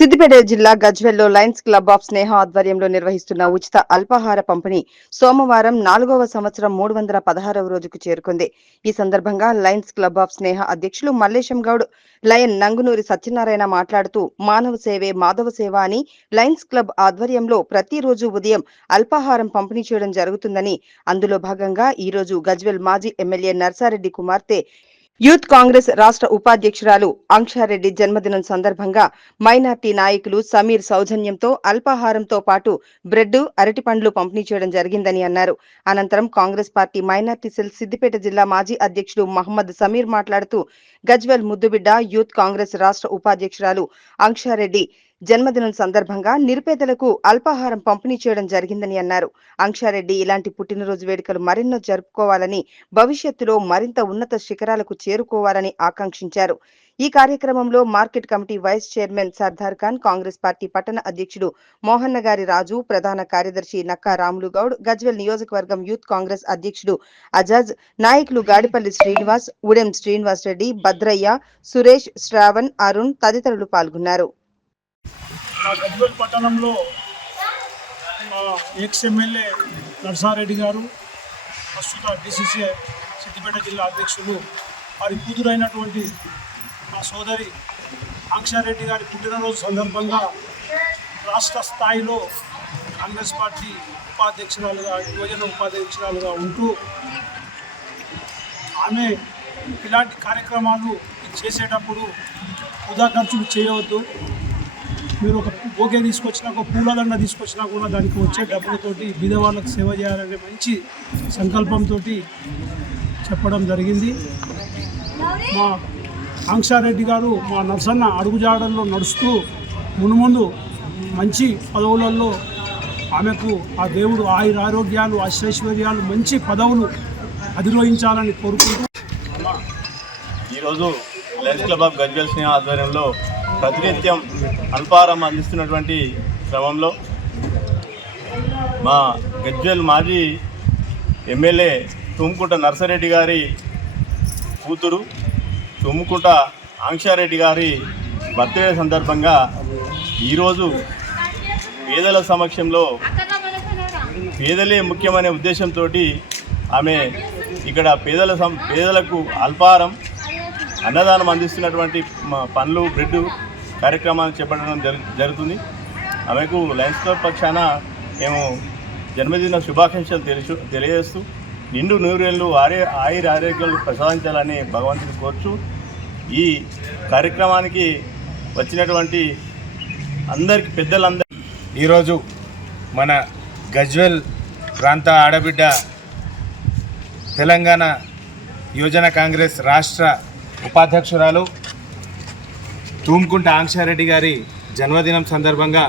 సిద్దిపేట జిల్లా గజ్వెల్లో Lions club of స్నేహ ఆధ్వర్యంలో నిర్వహిస్తున్న ఉచిత అల్పాహార పంపిణీ సోమవారం 4వ సంవత్సరం 316వ రోజుకు చేరుకుంది. ఈ సందర్భంగా లయన్స్ క్లబ్ ఆఫ్ స్నేహ అధ్యక్షులు మల్లేశం గౌడ్, లయన్ నంగునూరి సత్యనారాయణ మాట్లాడుతూ మానవ సేవే మాధవ సేవ అని లయన్స్ క్లబ్ ఆధ్వర్యంలో ప్రతిరోజు ఉదయం అల్పాహారం పంపిణీ చేయడం జరుగుతుందని, అందులో భాగంగా ఈ రోజు గజ్వెల్ మాజీ ఎమ్మెల్యే నర్సారెడ్డి కుమార్తె యూత్ కాంగ్రెస్ రాష్ట్ర ఉపాధ్యక్షురాలు ఆంక్షారెడ్డి జన్మదినం సందర్భంగా మైనార్టీ నాయకులు సమీర్ సౌజన్యంతో అల్పాహారంతో పాటు బ్రెడ్, అరటిపండ్లు పంపిణీ చేయడం జరిగిందని అన్నారు. అనంతరం Congress party minority cell Siddipet జిల్లా మాజీ అధ్యక్షుడు మహమ్మద్ సమీర్ మాట్లాడుతూ గజ్వెల్ ముద్దుబిడ్డ యూత్ కాంగ్రెస్ రాష్ట్ర ఉపాధ్యక్షురాలు ఆంక్షారెడ్డి జన్మదినం సందర్భంగా నిరుపేదలకు అల్పాహారం పంపిణీ చేయడం జరిగిందని అన్నారు. ఆంక్షారెడ్డి ఇలాంటి పుట్టినరోజు వేడుకలు మరెన్నో జరుపుకోవాలని, భవిష్యత్తులో మరింత ఉన్నత శిఖరాలకు చేరుకోవాలని ఆకాంక్షించారు. ఈ కార్యక్రమంలో market committee vice chairman Sardar Khan, Congress party పట్టణ అధ్యక్షుడు మోహన్నగారి రాజు, ప్రధాన కార్యదర్శి నక్కా రాములు గౌడ్, గజ్వెల్ నియోజకవర్గం యూత్ కాంగ్రెస్ అధ్యక్షుడు అజాజ్, నాయకులు గాడిపల్లి శ్రీనివాస్, ఉడెం శ్రీనివాస్ రెడ్డి, భద్రయ్య, సురేష్, శ్రావణ్, అరుణ్ తదితరులు పాల్గొన్నారు. గజ్వెల్ పట్టణంలో ఎక్స్ ఎమ్మెల్యే నర్సారెడ్డి గారు, ప్రస్తుత డిసిసి సిద్దిపేట జిల్లా అధ్యక్షులు, వారి కూతురైనటువంటి మా సోదరి ఆంక్షారెడ్డి గారి పుట్టినరోజు సందర్భంగా రాష్ట్ర స్థాయిలో కాంగ్రెస్ పార్టీ ఉపాధ్యక్షురాలుగా, యువజన ఉపాధ్యక్షురాలుగా ఉంటూ ఆమె ఇలాంటి కార్యక్రమాలు చేసేటప్పుడు వృధా ఖర్చులు చేయవద్దు, మీరు ఒక బోకే తీసుకొచ్చినా, ఒక పూలదండ తీసుకొచ్చినా కూడా దానికి వచ్చే డబ్బులతోటి బీద వాళ్ళకు సేవ చేయాలనే మంచి సంకల్పంతో చెప్పడం జరిగింది. మా ఆంక్షారెడ్డి గారు మా నర్సన్న అడుగుజాడల్లో నడుస్తూ మునుముందు మంచి పదవులలో ఆమెకు ఆ దేవుడు ఆరోగ్యాలు, అష్టైశ్వర్యాలు, మంచి పదవులు అధిరోహించాలని కోరుకుంటూ ఈరోజు లయన్స్ క్లబ్ ఆఫ్ గజ్వెల్ స్నేహ ఆధ్వర్యంలో ప్రతినిత్యం అల్పాహారం అందిస్తున్నటువంటి క్రమంలో మా గజ్వెల్ మాజీ ఎమ్మెల్యే తుమ్కుంట నర్సారెడ్డి గారి కూతురు తుమ్కుంట ఆంక్షారెడ్డి గారి బర్త్డే సందర్భంగా ఈరోజు పేదల సమక్షంలో పేదలే ముఖ్యమనే ఉద్దేశంతో ఆమె ఇక్కడ పేదలకు అల్పాహారం అన్నదానం అందిస్తున్నటువంటి పండ్లు, బ్రెడ్ కార్యక్రమాన్ని చేపట్టడం జరుగుతుంది. ఆమెకు లయన్స్ క్లబ్ పక్షాన మేము జన్మదిన శుభాకాంక్షలు తెలియజేస్తూ నిండు నూరేళ్ళు ఆరోగ్యాలు ప్రసాదించాలని భగవంతుని కోరుచు ఈ కార్యక్రమానికి వచ్చినటువంటి అందరికీ పెద్దలందరూ ఈరోజు మన గజ్వెల్ ప్రాంత ఆడబిడ్డ తెలంగాణ యువజన కాంగ్రెస్ రాష్ట్ర ఉపాధ్యక్షురాలు తూమ్కుంట ఆంక్షారెడ్డి గారి జన్మదినం సందర్భంగా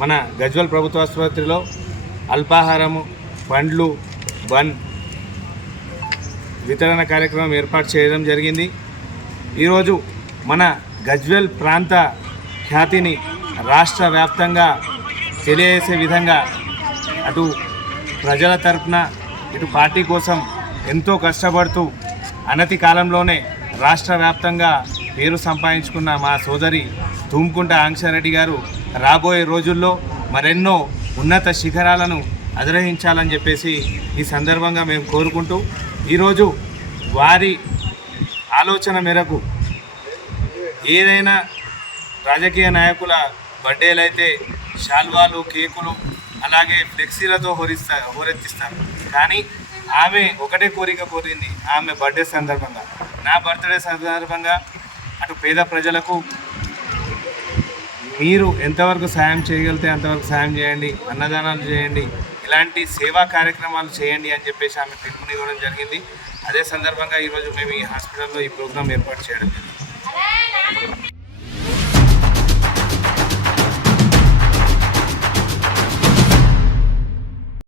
మన గజ్వెల్ ప్రభుత్వ ఆసుపత్రిలో అల్పాహారము, పండ్లు, బన్ వితరణ కార్యక్రమం ఏర్పాటు చేయడం జరిగింది. ఈరోజు మన గజ్వెల్ ప్రాంత ఖ్యాతిని రాష్ట్ర వ్యాప్తంగా తెలియజేసే విధంగా అటు ప్రజల తరపున ఇటు పార్టీ కోసం ఎంతో కష్టపడుతూ అనతి కాలంలోనే రాష్ట్ర వ్యాప్తంగా పేరు సంపాదించుకున్న మా సోదరి తుమ్కుంట ఆంక్షారెడ్డి గారు రాబోయే రోజుల్లో మరెన్నో ఉన్నత శిఖరాలను అధిరోహించాలని చెప్పేసి ఈ సందర్భంగా మేము కోరుకుంటూ ఈరోజు వారి ఆలోచన మేరకు ఏదైనా రాజకీయ నాయకుల బర్త్డేలు అయితే శాల్వాలు, కేకులు, అలాగే ఫ్లెక్సీలతో హోరెత్తిస్తారు. కానీ ఆమె ఒకటే కోరిక కోరింది. ఆమె బర్త్డే సందర్భంగా, నా బర్త్డే సందర్భంగా అటు పేద ప్రజలకు మీరు ఎంతవరకు సాయం చేయగలిగితే అంతవరకు సాయం చేయండి, అన్నదానాలు చేయండి, ఇలాంటి సేవా కార్యక్రమాలు చేయండి అని చెప్పేసి ఆమె పిలుపునివ్వడం జరిగింది. అదే సందర్భంగా ఈరోజు మేము ఈ హాస్పిటల్లో ఈ ప్రోగ్రాం ఏర్పాటు చేయడం జరిగింది.